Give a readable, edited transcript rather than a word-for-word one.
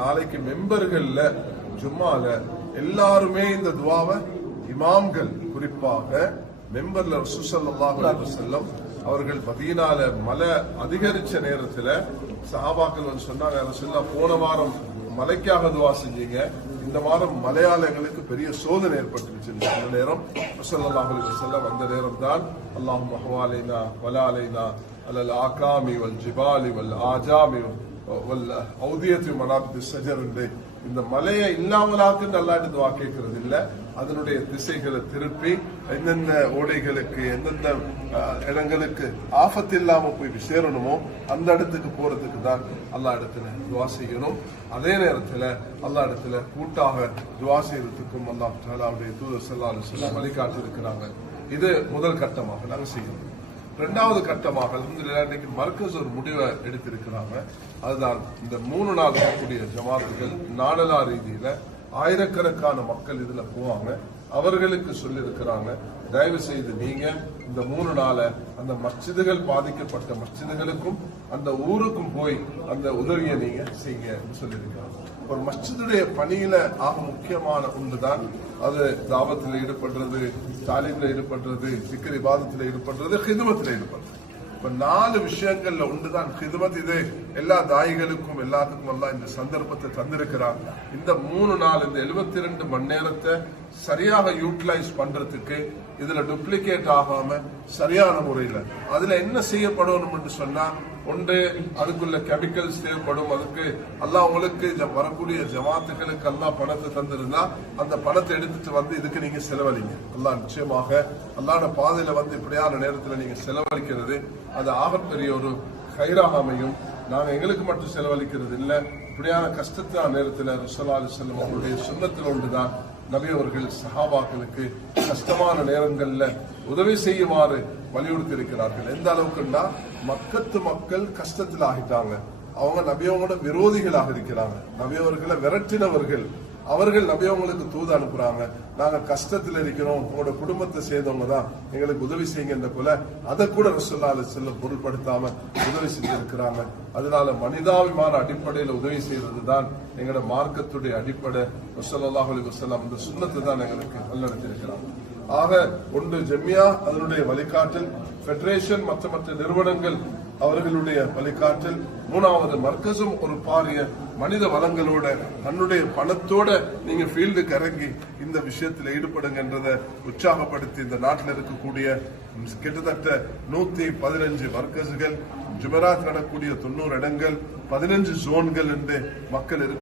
நாளைக்கு மெம்பர்கள்ல ஜும்மால எல்லாருமே இந்த துவாவை இமாம்கள் குறிப்பாக மெம்பர்ல ரசூல் ஸல்லல்லாஹு அலைஹி வஸல்லம் அவர்கள் மதீனால மழை அதிகரிச்ச நேரத்துல சஹாபாக்கள் சொன்னாங்க, ரசூலுல்லாஹ் போன வாரம் மலைக்காக துவா செஞ்சீங்க, இந்த வாரம் மலையாளங்களுக்கு பெரிய சோதனை ஏற்பட்டுருச்சு. அந்த நேரம் ஸல்லல்லாஹு அலைஹி வஸல்லம் அந்த நேரம் தான் அல்லாஹும்ம ஹவாலைனா வலா அலைனா அலல் ஆகாமி வல் ஜிபாலி வல் ஆஜாமி வல் ஔதியத்தி மனாபித் ஷஜர் என்று இந்த மலையை இல்லாமலாக்கு அல்லாஹ்ட்ட துவா கேட்கறது இல்ல, அதனுடைய திசைகளை திருப்பி எந்தெந்த ஓடைகளுக்கு எந்தெந்த இடங்களுக்கு ஆபத்து இல்லாம போய் சேரணுமோ அந்த இடத்துக்கு போறதுக்கு தான் அல்லாஹ் இடத்துல துவா செய்யணும். அதே நேரத்துல அல்லாஹ் இடத்துல கூட்டாக துவா செய்யறதுக்கும் அல்லாஹ் தஆலாவுடைய தூதர் ஸல்லல்லாஹு அலைஹி வஸல்லம் வழிகாட்டி இருக்கிறாங்க. இது முதல் கட்டமாக நாங்க செய்யணும். இரண்டாவது கட்டமாக அல்ஹம்துலில்லாஹ் இன்னைக்கு மர்கஸ் ஒரு முடிவை எடுத்திருக்கிறாங்க. அதுதான் இந்த 3 நாள் வரக்கூடிய ஜமாத்துகள் நாடலா ரீதியில ஆயிரக்கணக்கான மக்கள் இதுல போவாங்க. அவர்களுக்கு சொல்லி இருக்கிறாங்க, தயவு செய்து நீங்க இந்த 3 நாளை அந்த மஸ்ஜிதுகள் பாதிக்கப்பட்ட மஸ்ஜிதுகளுக்கும் அந்த ஊருக்கும் போய் அந்த உதவியை நீங்க செய்ய சொல்லியிருக்கிறாங்க. ஒரு மஸ்ஜிதுடைய பணியில ஆக முக்கியமான ஒன்றுதான் அது தாவத்தில் ஈடுபடுறது, தாலீம்ல ஈடுபடுறது, சிக்கர் இபாதத்தில் ஈடுபடுறது, ஹிதுமத்தில் ஈடுபடுறது. இப்ப 4 விஷயங்கள்ல ஒன்றுதான் ஹிதுமத். இது எல்லா தாயிகளுக்கும் எல்லாத்துக்கும் எல்லாம் இந்த சந்தர்ப்பத்தை தந்திருக்கிறாங்க. இந்த 3 நாள் இந்த 72 மணி நேரத்தை சரியாக யூட்டிலைஸ் பண்றதுக்கு இதுல டூப்ளிகேட் ஆகாம சரியான முறையில அதுல என்ன செய்யப்படணும் என்று சொன்னா, ஒன்று அதுக்குள்ள கெமிக்கல்ஸ் தேவைப்படும். அதுக்கு அல்லாஹ் உங்களுக்கு வரக்கூடிய ஜமாத்துகளுக்கு அல்லாஹ் பணத்தை தந்திருந்தா அந்த பணத்தை எடுத்துட்டு வந்து இதுக்கு நீங்க செலவழிங்க. அல்லாஹ் நிச்சயமாக அல்லாஹ்வுடைய பாதையில வந்து இப்படியான நேரத்தில் நீங்க செலவழிக்கிறது அது ஆகப்பெரிய ஒரு கைராக அமையும். நாங்க எங்களுக்கு மட்டும் செலவழிக்கிறது இல்ல, இப்படியான கஷ்டத்தான நேரத்தில் ரசூலுல்லாஹி அலைஹி வஸல்லம் அவருடைய சுன்னத்தில் ஒன்றுதான் நபி அவர்கள் சஹாபாக்களுக்கு கஷ்டமான நேரங்கள்ல உதவி செய்யுமாறு வலியுறுத்தி இருக்கிறார்கள். எந்த அளவுக்குன்னா மக்கத்து மக்கள் கஷ்டத்தில் ஆகிட்டாங்க, அவங்க நபியவங்களோட விரோதிகளாக இருக்கிறாங்க, நபியவர்களை விரட்டினவர்கள், அவர்கள் நபியவங்களுக்கு தூது அனுப்புறாங்க, நாங்க கஷ்டத்தில் இருக்கிறோம், உங்களோட குடும்பத்தை சேர்ந்தவங்க தான் எங்களுக்கு உதவி செய்யுங்க போல அதை கூட ரசூலுல்லாஹி அலைஹி வஸல்லம் பொருட்படுத்தாம உதவி செஞ்சிருக்கிறாங்க. அதனால மனிதாபிமான அடிப்படையில் உதவி செய்யறது தான் எங்களோட மார்க்கத்துடைய அடிப்படை. ஸல்லல்லாஹு அலைஹி வஸல்லம் இந்த சுன்னத்தை தான் எங்களுக்கு வழிநடத்தியிருக்கிறாங்க. ஆக ஒன்று ஜமியா அதனுடைய வழிகாட்டல், பெடரேஷன் மற்ற நிறுவனங்கள் அவர்களுடைய வழிகாட்டல், 3வது மர்கஸும் ஒரு பாரிய மனித வளங்களோட தன்னுடைய பணத்தோட நீங்க ஃபீல்டுக்கு இறங்கி இந்த விஷயத்தில் ஈடுபடுங்கன்றதை உற்சாகப்படுத்தி இந்த நாட்டில் இருக்கக்கூடிய கிட்டத்தட்ட 115 மர்கஸுகள், ஜுமராத் நடக்கூடிய 90 இடங்கள், 15 ஜோன்கள் என்று மக்கள்